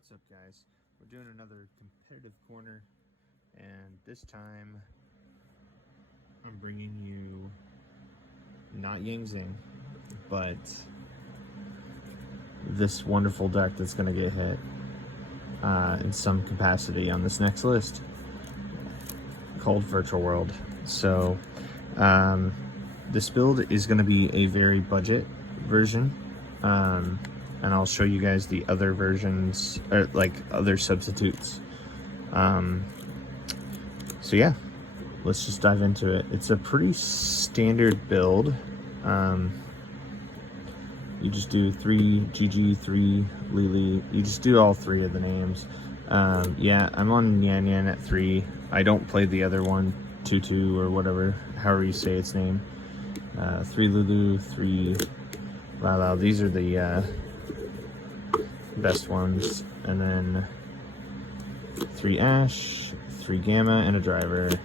What's up, guys? We're doing another competitive corner, and this time I'm bringing you not Ying Zing, but this wonderful deck that's going to get hit in some capacity on this next list, called Virtual World. So this build is going to be a very budget version, and I'll show you guys the other versions, or like other substitutes. So yeah, let's just dive into it. It's a pretty standard build. You just do 3 GG, 3 Lily. You just do all 3 of the names. Yeah, I'm on Yan Yan at 3. I don't play the other one, Tutu or whatever, however you say its name. 3 Lulu, 3 Lao. These are the best ones. And then 3 Ash, 3 Gamma, and a Driver.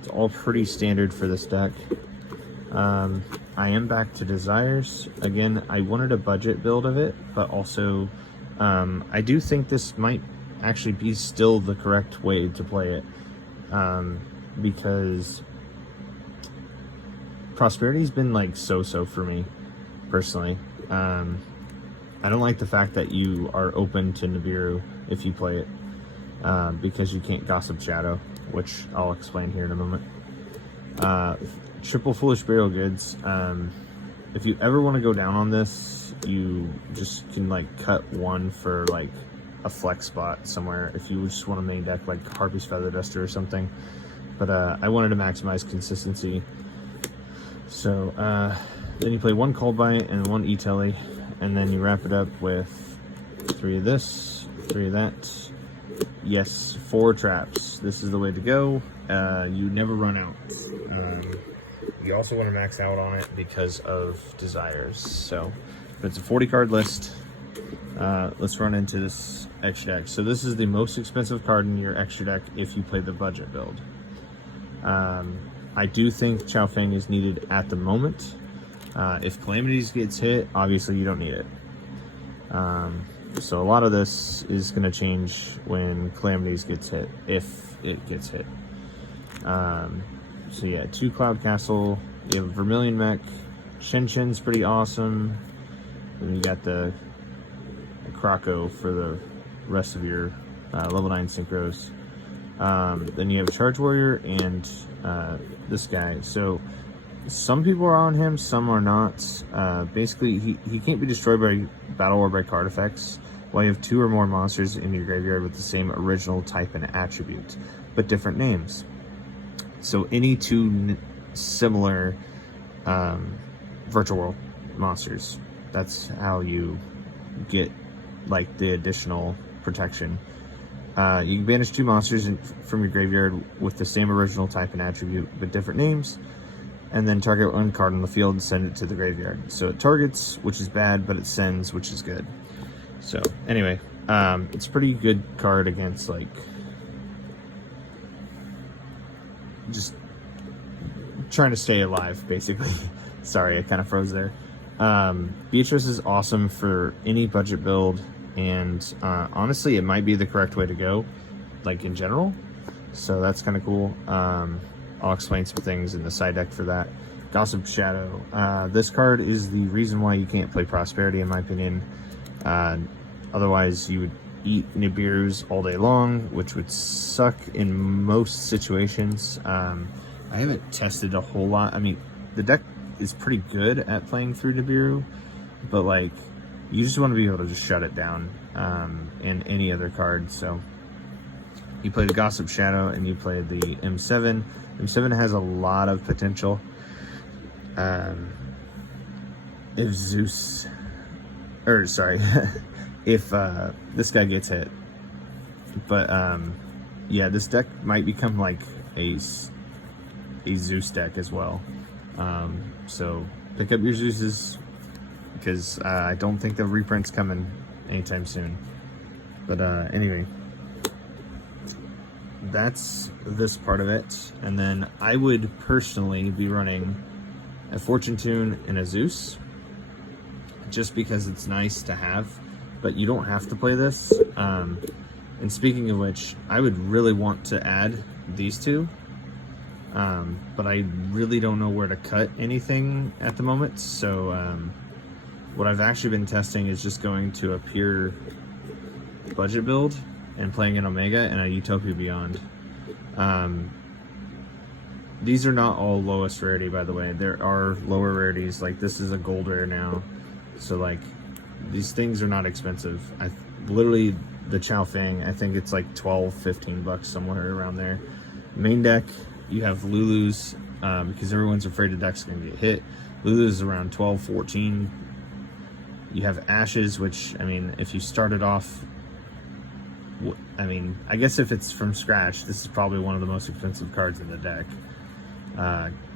It's all pretty standard for this deck. I am back to Desires. Again, I wanted a budget build of it, but also I do think this might actually be still the correct way to play it, because Prosperity's been like so-so for me, personally. I don't like the fact that you are open to Nibiru if you play it, because you can't Gossip Shadow, which I'll explain here in a moment. Triple Foolish Burial Goods. If you ever want to go down on this, you just can like cut 1 for like a flex spot somewhere if you just want to main deck like Harpy's Feather Duster or something. But I wanted to maximize consistency. So then you play 1 Cold Bite and 1 E-Telly, and then you wrap it up with 3 of this, 3 of that. Yes, 4 traps. This is the way to go. You never run out. You also want to max out on it because of Desires. So if it's a 40 card list, let's run into this extra deck. So this is the most expensive card in your extra deck if you play the budget build. I do think Chao Feng is needed at the moment. If Calamities gets hit, obviously you don't need it. So a lot of this is going to change when Calamities gets hit, if it gets hit. So yeah, 2 Cloud Castle, you have a Vermilion Mech, Shen's pretty awesome, and you got the Croco for the rest of your level 9 synchros. Then you have Charge Warrior and this guy. So some people are on him, some are not. Basically, he can't be destroyed by battle or by card effects, while you have 2 or more monsters in your graveyard with the same original type and attribute, but different names. So any 2 similar Virtual World monsters, that's how you get like the additional protection. You can banish 2 monsters from your graveyard with the same original type and attribute, but different names, and then target 1 card on the field and send it to the graveyard. So it targets, which is bad, but it sends, which is good. So anyway, it's a pretty good card against like just trying to stay alive, basically. Sorry, I kind of froze there. Beatrice is awesome for any budget build, and honestly, it might be the correct way to go, like in general. So that's kind of cool. I'll explain some things in the side deck for that. Gossip Shadow. This card is the reason why you can't play Prosperity, in my opinion. Otherwise, you would eat Nibirus all day long, which would suck in most situations. I haven't tested a whole lot. I mean, the deck is pretty good at playing through Nibiru, but like, you just want to be able to just shut it down in any other card. So you play the Gossip Shadow and you play the M7. M7 has a lot of potential. If Zeus, or sorry, if this guy gets hit. But yeah, this deck might become like a Zeus deck as well. So pick up your Zeuses, because I don't think the reprint's coming anytime soon. But anyway, that's this part of it. And then I would personally be running a Fortune Tune and a Zeus, just because it's nice to have. but you don't have to play this. And speaking of which, I would really want to add these two, but I really don't know where to cut anything at the moment. So what I've actually been testing is just going to a pure budget build and playing an Omega and a Utopia Beyond. These are not all lowest rarity, by the way. There are lower rarities, like this is a gold rare now. So like, these things are not expensive. Literally, the Chow Fang, I think it's like 12, 15 bucks, somewhere around there. Main deck, you have Lulu's, because everyone's afraid the deck's gonna get hit. Lulu's around 12, 14. You have Ashes, which, I mean, if you started off, I mean, I guess if it's from scratch, this is probably one of the most expensive cards in the deck.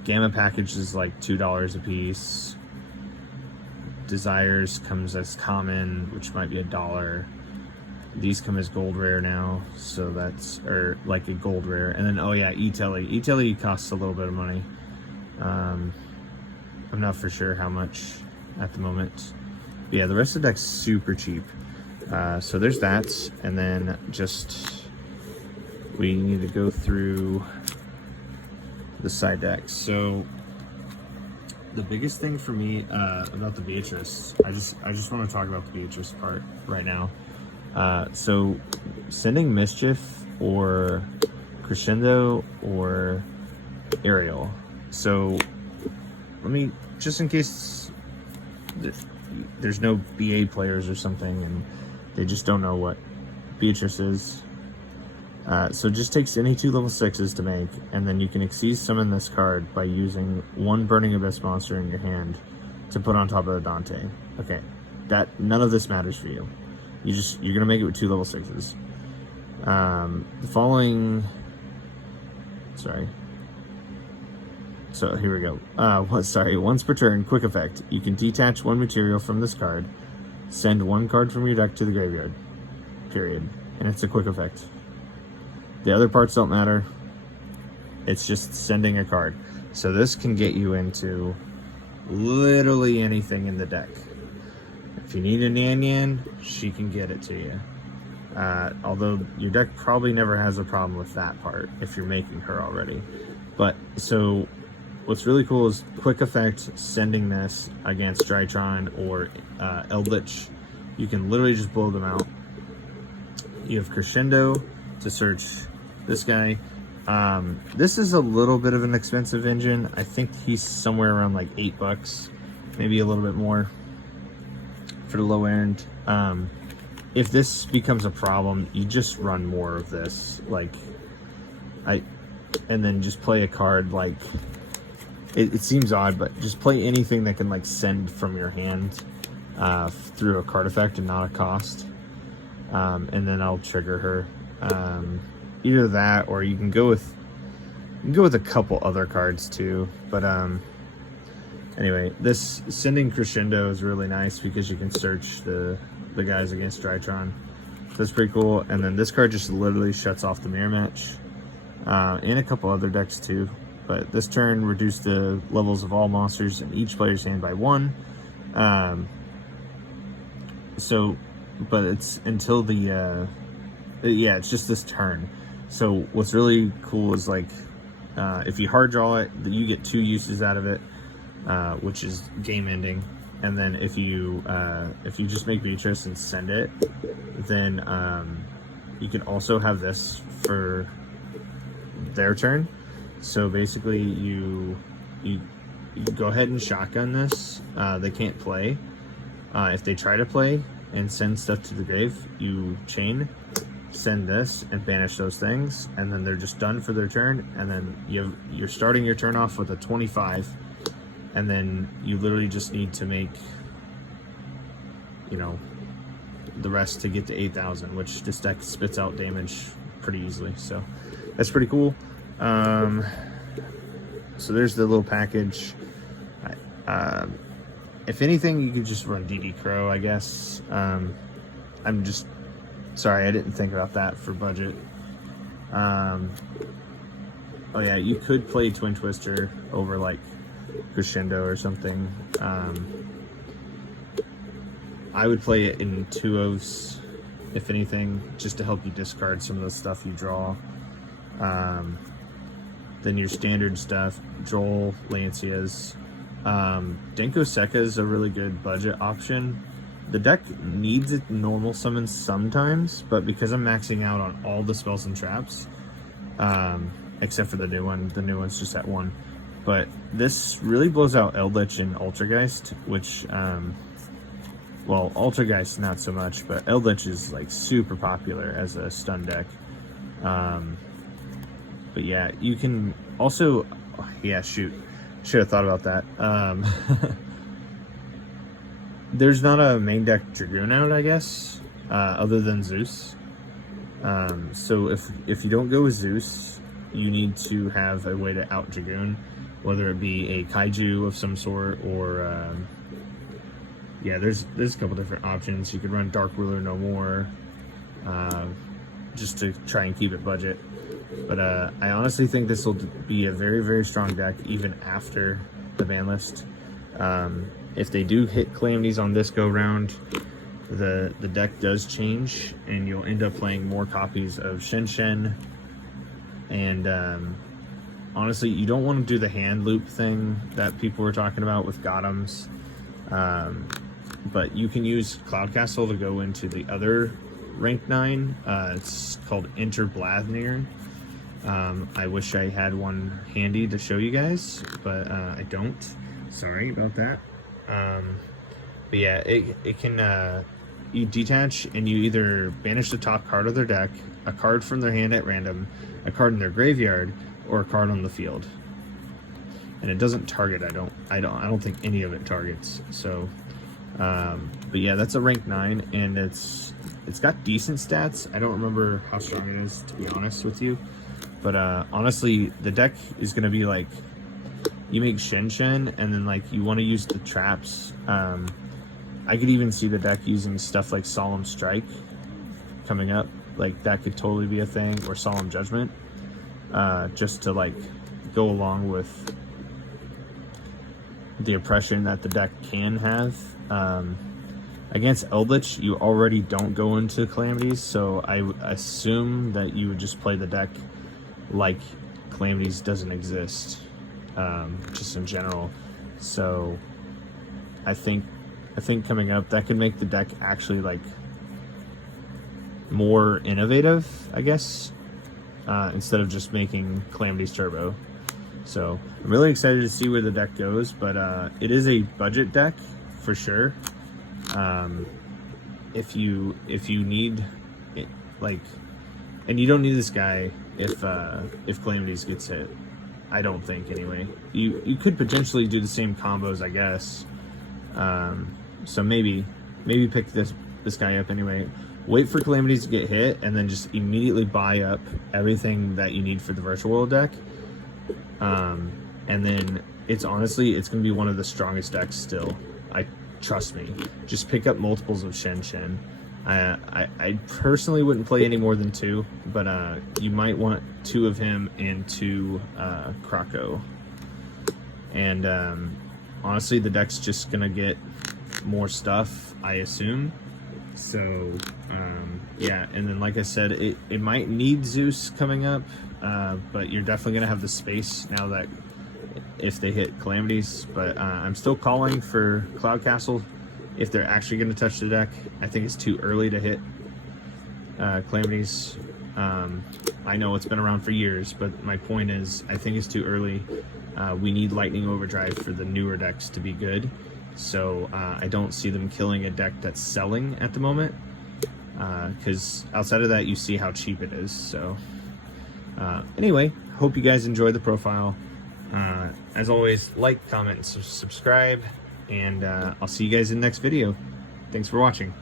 Gamma package is like $2 a piece. Desires comes as common, which might be $1. These come as gold rare now, so that's, or like a gold rare. And then, oh yeah, E-Telly. E-Telly costs a little bit of money. I'm not for sure how much at the moment. But yeah, the rest of the deck's super cheap. So there's that, and then just, we need to go through the side decks. So the biggest thing for me about the Beatrice, I just want to talk about the Beatrice part right now. So sending Mischief or Crescendo or Ariel. So let me, just in case there's no BA players or something and they just don't know what Beatrice is. So it just takes any 2 level 6s to make, and then you can Xyz summon this card by using 1 Burning Abyss monster in your hand to put on top of a Dante. Okay, none of this matters for you. You're gonna make it with 2 level 6s. The following, sorry. So here we go. Once per turn, quick effect. You can detach 1 material from this card, send 1 card from your deck to the graveyard. Period. And it's a quick effect. The other parts don't matter. It's just sending a card. So this can get you into literally anything in the deck. If you need a Nan Yan, she can get it to you. Although your deck probably never has a problem with that part if you're making her already. But so what's really cool is quick effect, sending this against Drytron or Eldritch. You can literally just blow them out. You have Crescendo to search this guy. This is a little bit of an expensive engine. I think he's somewhere around like $8, maybe a little bit more for the low end. If this becomes a problem, you just run more of this, and then just play a card like, it seems odd, but just play anything that can like send from your hand through a card effect and not a cost, and then I'll trigger her. Either that, or you can go with a couple other cards too. But anyway, this sending Crescendo is really nice because you can search the guys against Drytron. That's pretty cool. And then this card just literally shuts off the mirror match, and a couple other decks too. But this turn, reduce the levels of all monsters in each player's hand by 1. But it's until the yeah, it's just this turn. So what's really cool is like, if you hard draw it, you get 2 uses out of it, which is game ending. And then if you just make Beatrice and send it, then you can also have this for their turn. So basically you go ahead and shotgun this. They can't play. If they try to play and send stuff to the grave, you chain, send this, and banish those things, and then they're just done for their turn. And then you're starting your turn off with a 25, and then you literally just need to make, the rest to get to 8,000, which this deck spits out damage pretty easily. So that's pretty cool. So there's the little package. If anything, you could just run DD Crow, I guess. I'm just sorry, I didn't think about that for budget. Oh yeah, you could play Twin Twister over like Crescendo or something. I would play it in 2-ofs, if anything, just to help you discard some of the stuff you draw. Then your standard stuff, Joel, Lancias. Denko Sekka is a really good budget option. The deck needs a normal summon sometimes, but because I'm maxing out on all the spells and traps, except for the new one's just at 1. But this really blows out Eldritch and Ultrageist, which, well, Ultrageist not so much, but Eldritch is like super popular as a stun deck. But yeah, you can also, yeah, shoot, should have thought about that. There's not a main deck Dragoon out, I guess, other than Zeus. So if you don't go with Zeus, you need to have a way to out Dragoon, whether it be a Kaiju of some sort, or yeah, there's a couple different options. You could run Dark Ruler No More, just to try and keep it budget. But I honestly think this will be a very, very strong deck even after the ban list. If they do hit Calamities on this go round, the deck does change, and you'll end up playing more copies of Shen Shen. And honestly, you don't want to do the hand loop thing that people were talking about with Gotems. But you can use Cloud Castle to go into the other rank 9. It's called Enter Blathnir. I wish I had one handy to show you guys, but I don't. Sorry about that. But yeah, it can, you detach and you either banish the top card of their deck, a card from their hand at random, a card in their graveyard, or a card on the field. And it doesn't target. I don't think any of it targets. So, but yeah, that's a rank 9, and it's got decent stats. I don't remember how strong it is, to be honest with you. But honestly, the deck is going to be like, you make Shen Shen, and then like you want to use the traps. I could even see the deck using stuff like Solemn Strike coming up. Like that could totally be a thing, or Solemn Judgment, just to like go along with the oppression that the deck can have. Against Eldritch, you already don't go into Calamities, so I assume that you would just play the deck like Calamities doesn't exist, just in general. So I think coming up, that could make the deck actually like more innovative, I guess, instead of just making Calamities Turbo. So I'm really excited to see where the deck goes, but it is a budget deck for sure. If you need it, like, and you don't need this guy if Calamities gets hit, I don't think anyway. You could potentially do the same combos, I guess. So maybe pick this guy up anyway. Wait for Calamities to get hit, and then just immediately buy up everything that you need for the Virtual World deck. And then it's going to be one of the strongest decks still. Trust me. Just pick up multiples of Shen Shen. I personally wouldn't play any more than 2, but you might want 2 of him and 2 Krako. And honestly, the deck's just gonna get more stuff, I assume. So yeah, and then like I said, it might need Zeus coming up, but you're definitely gonna have the space now that if they hit Calamities. But I'm still calling for Cloud Castle if they're actually going to touch the deck. I think it's too early to hit Calamities. I know it's been around for years, but my point is I think it's too early. We need Lightning Overdrive for the newer decks to be good. So I don't see them killing a deck that's selling at the moment, because outside of that, you see how cheap it is. So anyway, hope you guys enjoyed the profile. As always, like, comment, and subscribe, and I'll see you guys in the next video. Thanks for watching.